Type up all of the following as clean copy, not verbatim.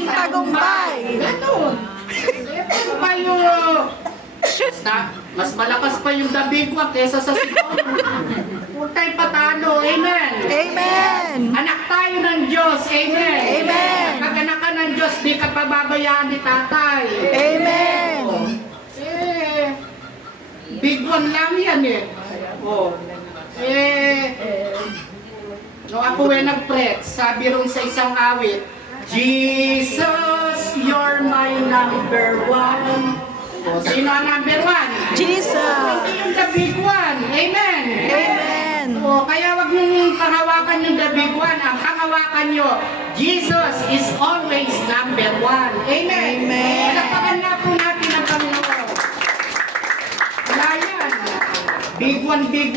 maging tagumpay. Ganun. Ito pa yung... Mas malakas pa yung The Big One kesa sa Sigaw. Huwag tayong patalo. Amen. Amen. Anak tayo ng Diyos. Amen. Amen. Pag anak ka ng Diyos, di ka pababayaan ni tatay. Amen. Oh. Big One lang yan eh. Oh. No, ako nag-pret, sabi ron sa isang awit, Jesus, you're my number one. O, sino ang number one? Jesus. Hindi yung The Big One. Amen. Amen. O, kaya wag niyong pangawakan yung The Big One. Ang pangawakan niyo, Jesus is always number one. Amen. Amen. Palakpakan na po natin ang Panginoon. Wala yan. Big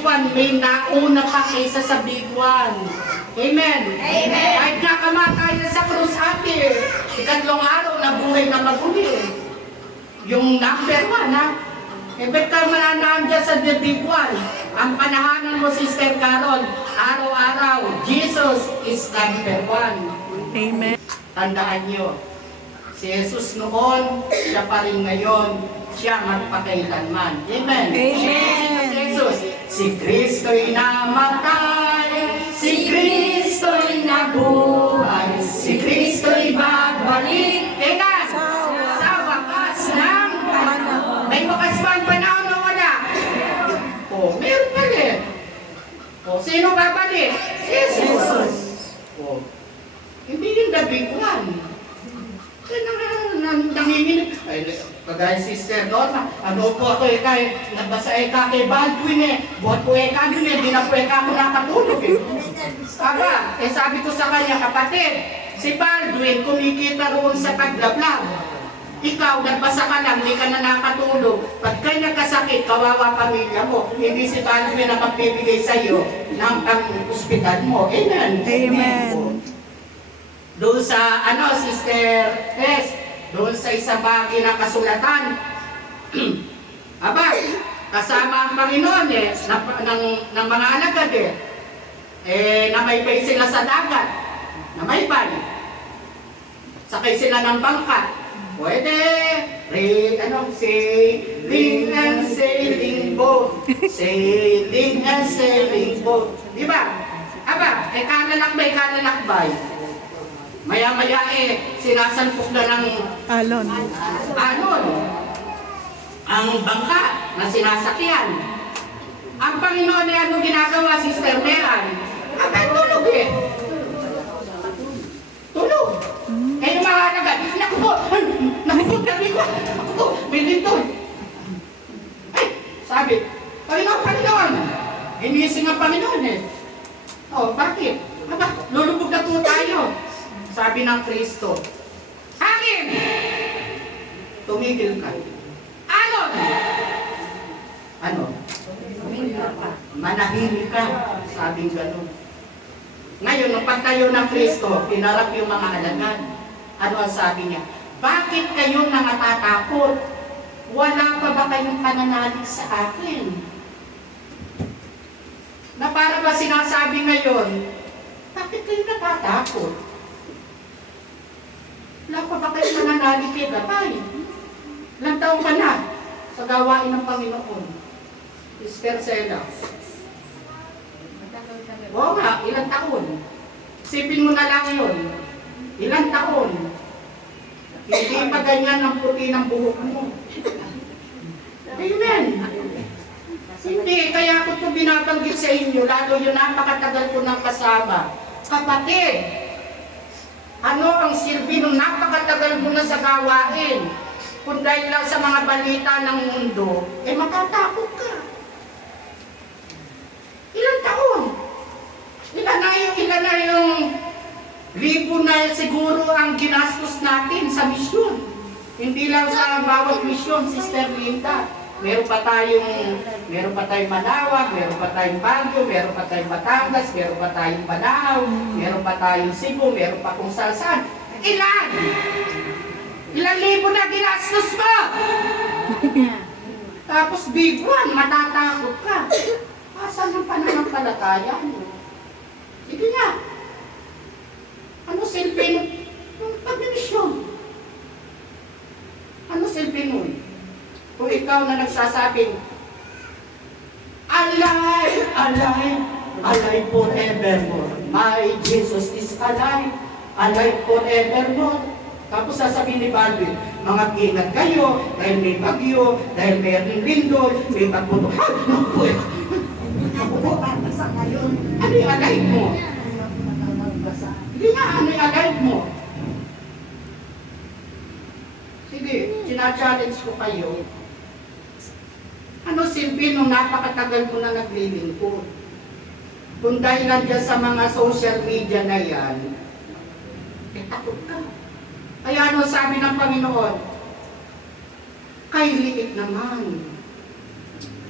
One, may nauna pa kaysa sa Big One. Amen. Amen. Kahit nakamatayan sa krus ate, ikatlong araw na buhay na maguli. Yung number one, ha? Ba't ka mananaan dyan sa The Big One? Ang panahanan mo, Sister Carol, araw-araw, Jesus is number one. Amen. Tandaan nyo, si Jesus noon, siya pa rin ngayon, siya magpakailanman. Amen. Amen. Si Jesus, si Kristo'y namatay, si Kristo'y nabuhay, si Kristo'y babalik. Teka, sa wakas ng Panahon. may wakas ba ang panahon o wala? O, meron pa rin. O, sino babalik? Si Jesus. O, hindi yung The Big One. Nanginginig. Ay, kagaya Sister Norma, ano po ako kay nabasa kay Baldwin buhat po dun di na po ako nakatulog Aba, sabi ko sa kanya, kapatid, si Baldwin kumikita roon sa paglablab. Ikaw, nagbasa ka lang, hindi ka na nakatulog. Pag kayo nagkasakit, kawawa pamilya mo. Hindi si Baldwin na magbibigay sa iyo ng pang-hospital mo. Amen. Amen. Doon sa, Sister Tess, doon sa isang bagay na kasulatan, aba, kasama ang Panginoon ng mga alagad namaybay sila sa dagat, namaybay. Sakay sila ng bangka. Pwede, sailing and sailing boat, sailing and sailing boat. Diba? Aba, kanalakbay. Maya-maya sinasalpok na ng Alon. ang bangka na sinasakyan. Ang Panginoon ay ano ginagawa, Sister Meran? Abay, tulog Tulog. Kaya yung mga alagad, naku po, gabi ko, may lintol. Ay, sabi, Panginoon, ginising ang Panginoon Oh, bakit? Aba, lulubog na po tayo. Sabi ng Kristo, hangin! Tumigil ka. Ano? Manahimik ka. Sabing gano'n. Ngayon, nung pagtayo ng Kristo, pinarap yung mga alagad. Ano ang sabi niya? Bakit kayo nangatatakot? Wala pa ba kayong pananalig sa akin? Na para ba sinasabi ngayon, bakit kayo natatakot? Wala pa ba kayo nananalig kay Gatay? Ilang taon ka na sa gawain ng Panginoon? Sister Sela. Oo nga, ilang taon? Isipin mo na lang yun. Ilang taon? Hindi pa ganyan ang puti ng buhok mo. Amen. Hindi, kaya ako ito binabanggit sa inyo, lalo yung napakatagal ko ng kasama. Kapatid, ano ang silbi ng napakatagal mo na sa gawain? Kung dahil lang sa mga balita ng mundo, matatakot ka. Ilang taon? Ilan na yung libo na siguro ang ginastos natin sa misyon. Hindi lang sa bawat misyon, Sister Linda. Meron pa tayong Manawag, meron pa tayong Baguio, meron pa tayong Batangas, meron pa tayong Banao, meron pa tayong Cebu, meron pa kung saan. Ilan? Ilang libo na ginastos mo? Tapos Big One, matatakot ka. Asan ang pananampalataya mo? Sige nga. Ano silbi ng pag-misyon? kung ikaw na nagsasabing, alive, alive, alive forevermore. My Jesus is alive, alive forevermore. Tapos sasabihin ni Baldwin, mga ingat kayo, dahil may bagyo, dahil may lindol, may bagputo. Ano yung alive mo? Hindi nga, ano yung alive mo? Sige, sina-challenge ko kayo. Ano silbi nung napakatagal ko na naglilingkod? Kung dahil lang dyan sa mga social media na yan, takot ka. Kaya ano sabi ng Panginoon? Kay liit naman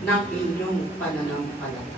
ng inyong pananampalataya.